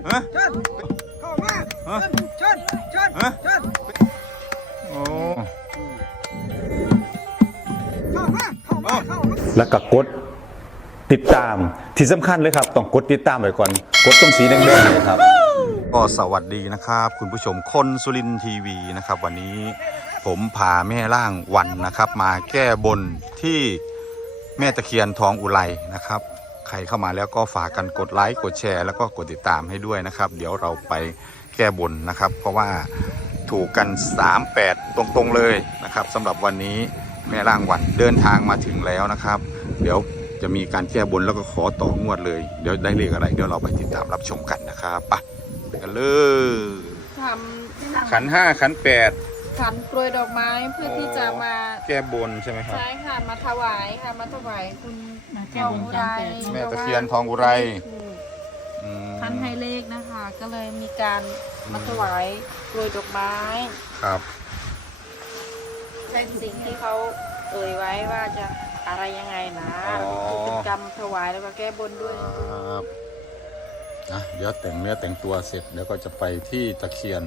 ญฮะ เชิญเข้ามาฮะ เชิญเชิญฮะเชิญโอ้ เข้ามาเข้ามาเข้ามา แล้วก็กดติดตามที่สำคัญเลยครับ ต้องกดติดตามไว้ก่อนกดตรงสีแดงๆเนี่ยครับ ก็สวัสดีนะครับ คุณผู้ชมคนสุรินทร์ทีวีนะครับ วันนี้ผมพาแม่ร่างวันนะครับ มาแก้บนที่แม่ตะเคียนทองอุไรนะครับ ใครเข้ามาแล้วก็ฝากกันกดไลค์กดแชร์ แล้วก็กดติดตามให้ด้วยนะครับ เดี๋ยวเราไปแก้บนนะครับ เพราะว่าถูกกัน 38 ตรงๆเลยนะครับสำหรับวันนี้แม่ร่างวันเดินทางมาถึงแล้วนะครับ เดี๋ยวจะมีการแก้บนแล้วก็ขอต่องวดเลย เดี๋ยวได้เลขอะไร เดี๋ยวเราไปติดตามรับชมกันนะครับไปไปกันเลยทขันห้าขันแปดำ ขันกลวยดอกไม้เพื่อที่จะมาแก้บนใช่ไหมครับ ใช้ค่ะมาถวายค่ะมาถวายคุณมาแก้ทองบนอุจาไรนแปดแม่ตะเคียนทองอุไรถูกอืมท่านให้เลขนะคะ ก็เลยมีการมาถวายกลวยดอกไม้ครับ เป็นสิ่งที่เขาเอ่ยไว้ว่าจะอะไรยังไงนะอ๋อกิจกรรมถวายแล้วก็แก้บนด้วย ครับนะเดี๋ยวแต่งเนื้อแต่งตัวเสร็จเดี๋ยวก็จะไปที่ตะเคียน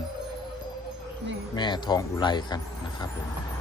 แม่ทองอุไรกันนะครับผม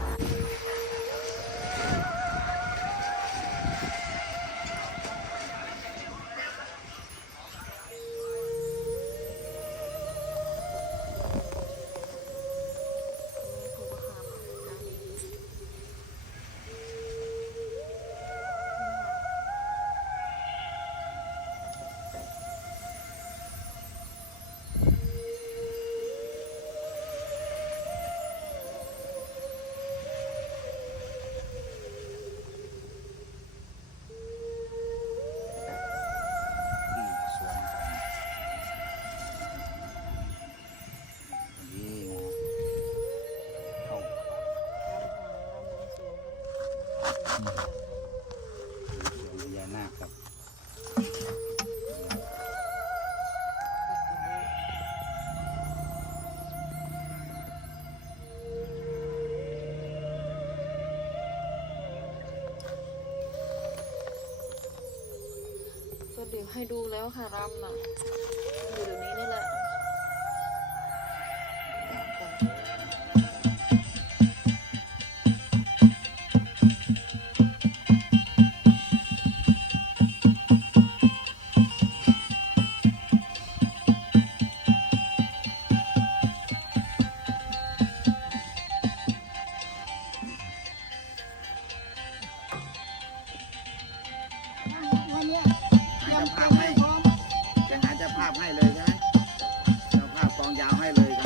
ให้ดูแล้วค่ะรำน่ะ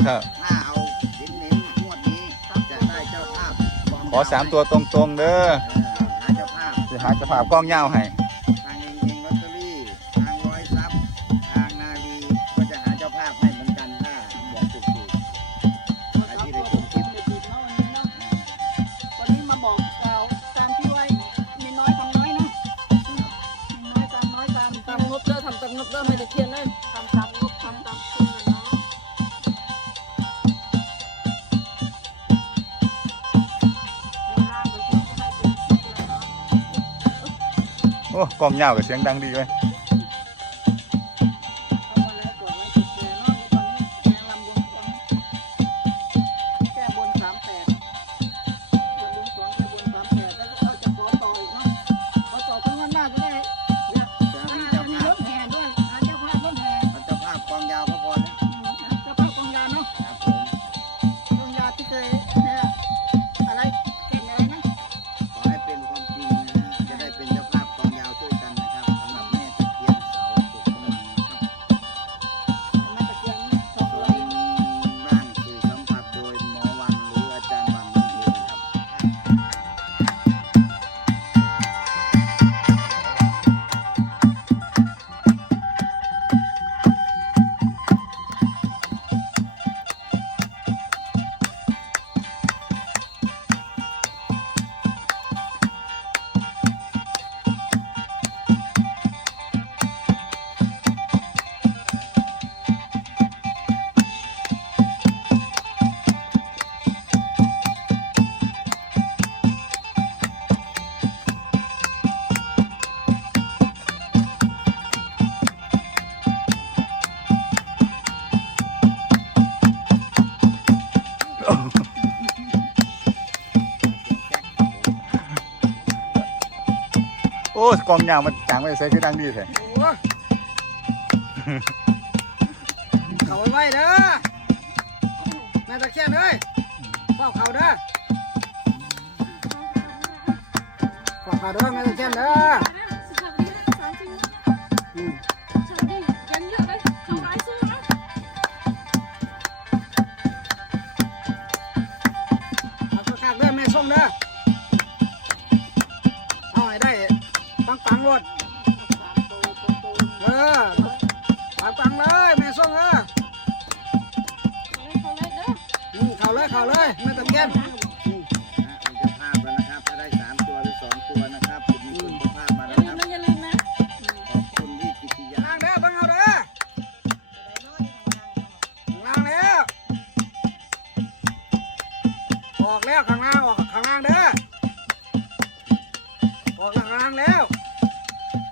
ครับ ถ้าเอาดิ้นเน้นงวดนี้จะได้เจ้าภาพกงยขอสามตัวตรงๆเด้อเออหาเจ้าภาพจะหาเจะภาพกล้องยาวให้ โอ้กล้องยาวกับเสียงดังดีเลย โอ้กองยาวมันจางไปใส่กระดังดีแท้เขาไว้เด้อแม่ตะเคียนเอ้ยเฝ้าเขาเด้อเฝ้าเขาเด้อแม่ตะเคียนเด้อ ส่งเด้อเอาให้ได้ปังปังๆรถเออปังปังๆเลยแม่ส่งเด้ออืมเขาเลยเขาเลยแม่ตะเคียนนะมีเออกแล้วข้างล่างออกข้างล่างเด้อออกข้างล่างแล้ว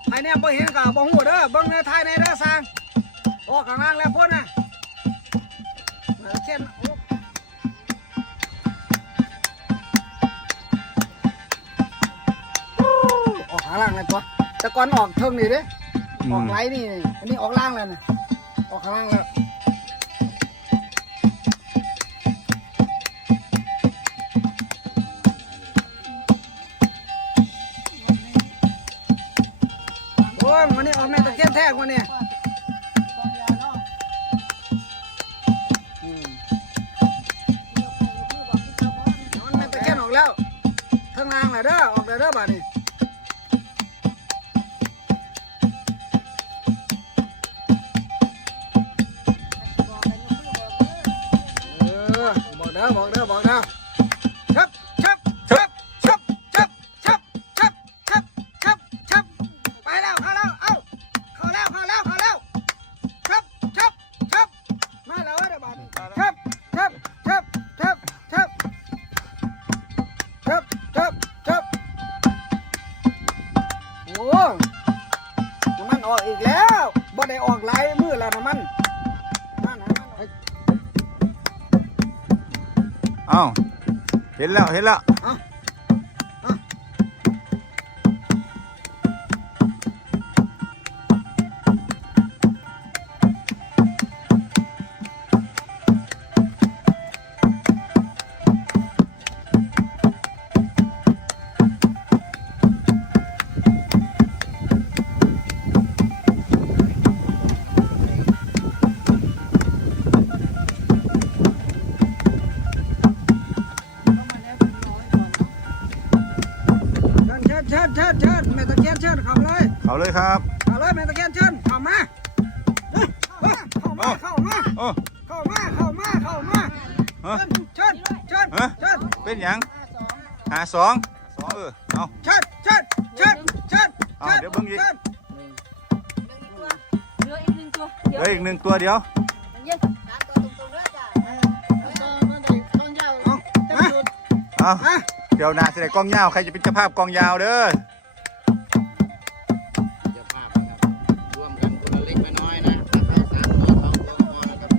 ไอ้เนี่ยบ่เห็นกับบ่หูเด้อเบิ่งในไทยในเด้อสร้างออกข้างล่างแล้วพุ่นน่ะเอาเช่นโอ้ออกข้างล่างเลยตัวแต่ก่อนออกเทิงนี่เด้ออกไลน์นี่อันนี้ออกล่างแล้วนะออกข้างล่างแล้ว แท้กว่เนี่ย แล้วเห็นแล้ว เชิญเชิญเชิญเชิญแม่ตะเคียนเชิญเข้าเลยเขาเลยครับเข้าเลยแม่ตะเคียนเชิญเข้ามาเอ้ยเอ้ยเข้ามาเข้ามาโอ้เข้ามาเข้ามาเข้ามาเอ้อเชิญเชิญเอ้อเชิญเป็นหยังหาสองสองเออเอา เชิญเชิญเชิญเชิญเอาเดี๋ยวเบิ่งอีก ชิญเหลืออีกหนึ่งตัวเดี๋ยวเฮ้ยอีกหนึ่งตัวเดียวมันเย็นเอามาเอามา เดี๋ยวหนาแสดงกล้องยาวใครจะเป็นเจ้าภาพกล้องยาวเด้อเจ้าภาพนะครับร่วมกันคนละเล็กละน้อยนะถ้าเข้าสามตัวสองตัวก็พอนะครับ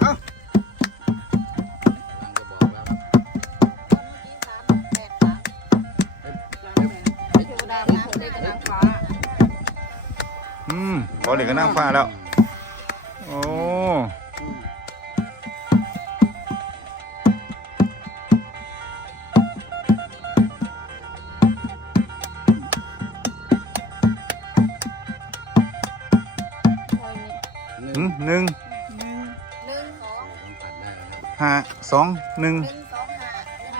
เอากำลังจะบอกแล้วเทวดาเป็นคนเด็กกับนางฟ้า อืมขอเหล็กก็นั่งฟ้าแล้ว สองหนึ่งหนึ่งสองห้า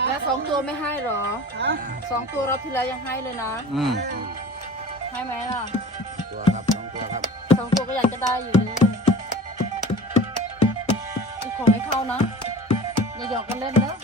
แล้วสองตัวไม่ให้เหรอฮะสองตัวเราที่แล้วยังให้เลยนะ อืมให้ไหมล่ะตัวครับสองตัวครับสองตัวก็อยากจะได้อยู่ดีอีกของไม่เข้านะอย่าหยอกกันเล่นเนอะ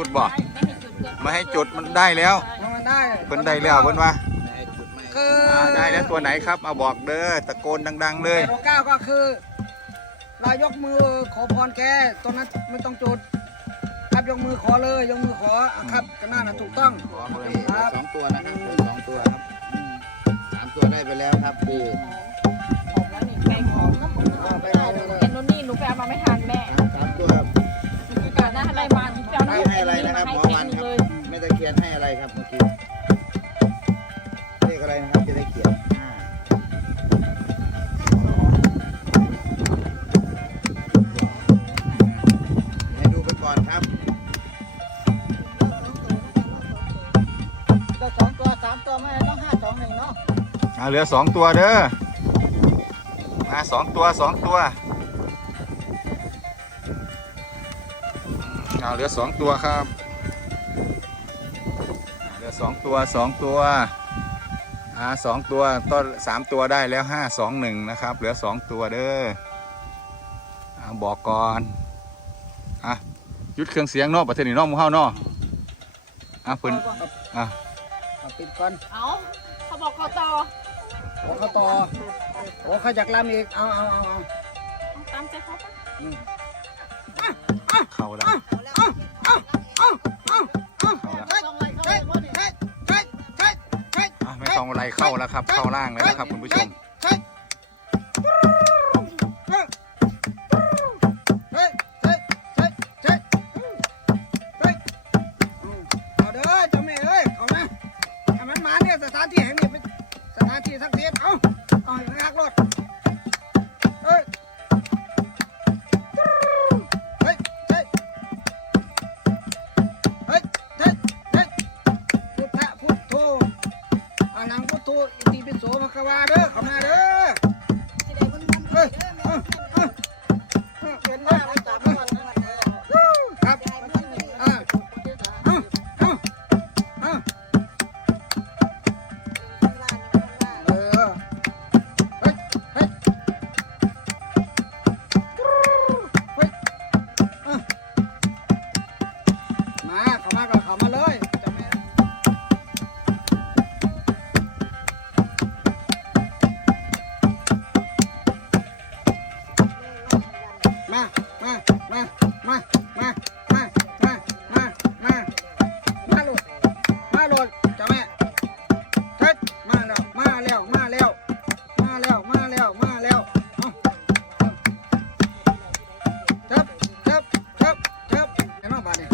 จุดบ่ไม่ให้จุดก็ไม่ให้จุดมันได้แล้วมันได้เพิ่นได้แล้วเพิ่นว่าไม่ให้จุดไม่คืออ่าได้แล้วตัวไหนครับเอาบอกเด้อตะโกนดัง ๆ เลยโรเก้าก็คือ เรายกมือขอพรแกตอนนั้นไม่ต้องจุด ครับยกมือขอเลยยกมือขออะครับก็น่านะถูกต้องขอมาเลยสองตัวนะครับเหลือสองตัวครับอืมสามตัวได้ไปแล้วครับดีหอมแล้วนี่แกงหอมน้ำมันเอาไปได้เอาเลเลยยเอ็นโนนี่หนูไปเอามาไม่ทันแม่ สามตัวครับการนะอะไรมา หนูไปเอาน้ำให้อะไรนะครับหมอวันครับแม่ตะเคียนให้อะไรครับเมื่อกี้เลขอะไรนะครับจะได้เขียนให้ดูไปก่อนครับก็สองตัวสามตัวไม่ต้องห้าสองหนึ่งเนาะอ่าเหลือสองตัวเด้อมาสองตัวสองตัว เอาเหลือสองตัวครับอ่าเหลือสองตัวสองตัวอ่าสองตัวต้นสามตัวได้แล้วห้าสองหนึ่งนะครับ เหลือสองตัวเด้ออ่าบอกก่อนอะหยุดเครื่องเสียงเนาะประเทศนี้เนาะหมูเฮาเนาะอะเพิ่นอะเอาปิดก่อนเอาเขาบอกเขาต่อโอ้เขาต่อโอ้เขาอยากลำอีก เอาเอาเอาเอาตามใจเขาปะเข้าแล้วเอาเอาเอาเข้าแล้ว อะไม่ต้องอะไรเข้าแล้วครับ เข้าล่างแล้วนะครับคุณผู้ชม วา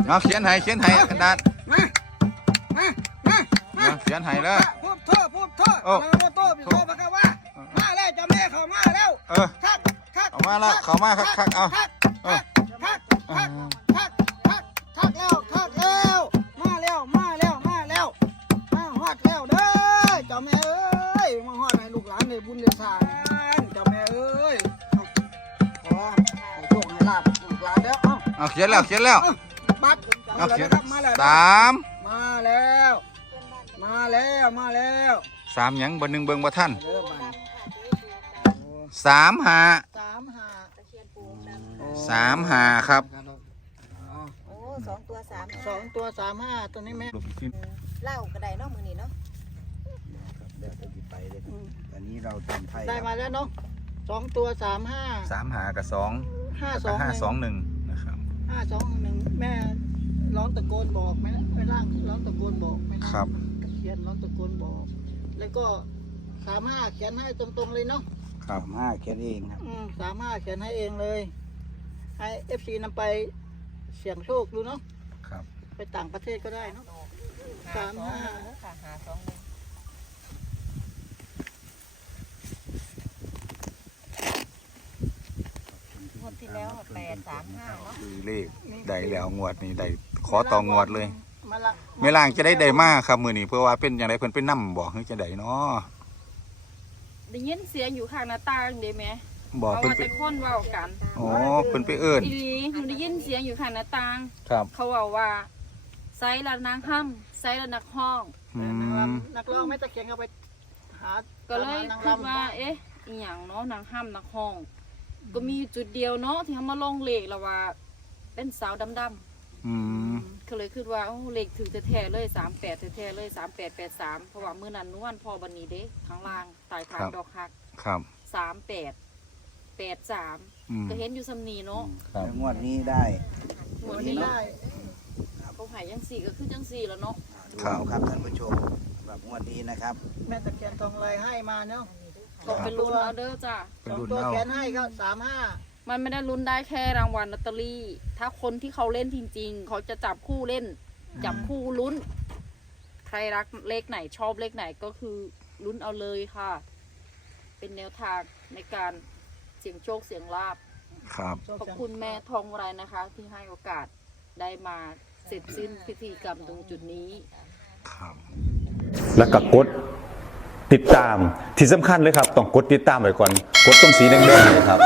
เอาเขียนให้เขียนให้กระดาษมามามามาเอาเขียนให้แล้วพูดโทษพูดโทษโอ้เราพูดโทษพี่โทษพระกว่ามาแล้วเจ้าแม่เขามาแล้วเออคักคักเอามาละเข้ามาคักๆเอาคักเออคักคักคักคักคักแล้วคักแล้วมาแล้วมาแล้วมาแล้วมาฮอดแล้วเด้อเจ้าแม่เอ้ยมาฮอดให้ลูกหลานได้บุญได้สร้างเจ้าแม่เอ้ยเอาขอให้โชคให้ลาบลูกหลานเด้อเอ้าเอาเขียนแล้วเขียนแล้วบัตร เอามาเขียแล้วนนะครับมาแล้วสามมาแล้ว มาแล้วมาแล้วสามหยังบนหนึ่งเบิงบ่ท่านเด้อบัตรสามหาสามห้าสามหาครับโอ้สองตัวสามสองตัวสามห้าตัวนี้แม่เหล้ากระไดเนาะมือนี่เนาะเดี๋ยวจะหยิบไปเลยตอนนี้เราทำไพ่ได้มาแล้วเนาะสองตัวสามห้าสามหากับสองห้าแล้วสก็องห้าสองหนึ่งนะครับห้าสองหนึ่งแม่ ร้องตะโกนบอกไหมนะไม่ร่างร้องตะโกนบอกไหมนะครับเขียนร้องตะโกนบอก แล้วก็สามห้าเขียนให้ตรงๆเลยเนาะครับห้าเขียนเองครับ อืมสามห้าเขียนให้เองเลย ให้เอฟซีนำไปเสี่ยงโชคดูเนาะครับ ไปต่างประเทศก็ได้เนาะสามห้าค่ะหาสองหนึ่งงวดที่แล้วแปดสามห้าเนาะ คือเลขได้แล้วงวดนี้ได้ ขอต่องวดเลยมาละเมล่างจะได้ได้มากครับมือนี้เพื่อว่าเป็นอย่างไรเพิ่นเป็นนํบอกให้จะได้เนาะได้ยินเสียงอยู่ข้างหน้าต่างเด้ไหมบอกเขาเพิ่นว่าไปแต่คนเว้ากันโอ้เพิ่นไปเอิ้นอีหลีหนูได้ยินเสียงอยู่ข้างหน้าต่าง ครับเขาบอกว่าไซส์ละนางห้ำไซส์ละนักห้อง อืนักมร้องนักร้องไม่ตะเคียนเขาไปหาก็เลยนางคิดรำว่า เอ๊ะอีหยังเนาะนางห้ำนักห้อง ก็มีอยู่จุดเดียวเนาะที่เขามาลงเลขแล้วว่า เป็นสาวดำอือืม ก็เลยคิดว่าโอ้เลขถือแท้ๆเลยสามแปดแท้ๆเลยสามแปดแปดสามเพราะว่ามื้อนั้นนวลพอบันนี้เด้ข้างล่างตายทางดอกหักครับสามแปดแปดสามอืมก็เห็นอยู่สำนีเนาะครับแล้วงวดนี้ได้หัววันนี้นี้ได้เขาหายยังสี่ก็คือยังสี่แล้วเนาะดูเอาครับท่านผู้ชมสำหรับงวดนี้นะครับ แม่ตะเคียนทองลายให้มาเนาะ ตกเป็นลุ้นเอาเด้อจ้ะเป็นสองรุ่นตัวเอาแขนให้ก็สามห้า มันไม่ได้ลุ้นได้แค่รางวัลลอตเตอรี่ ถ้าคนที่เขาเล่นจริง ๆ เขาจะจับคู่เล่น จับคู่ลุ้น ใครรักเลขไหนชอบเลขไหนก็คือลุ้นเอาเลยค่ะ เป็นแนวทางในการเสี่ยงโชคเสี่ยงลาบ ครับ ขอบคุณแม่ทองไรนะคะ ที่ให้โอกาสได้มาเสร็จสิ้นพิธีกรรมตรงจุดนี้ ครับ แล้วก็กดติดตามที่สำคัญเลยครับ ต้องกดติดตามไว้ก่อน กดตรงสีแดงๆเลยครับ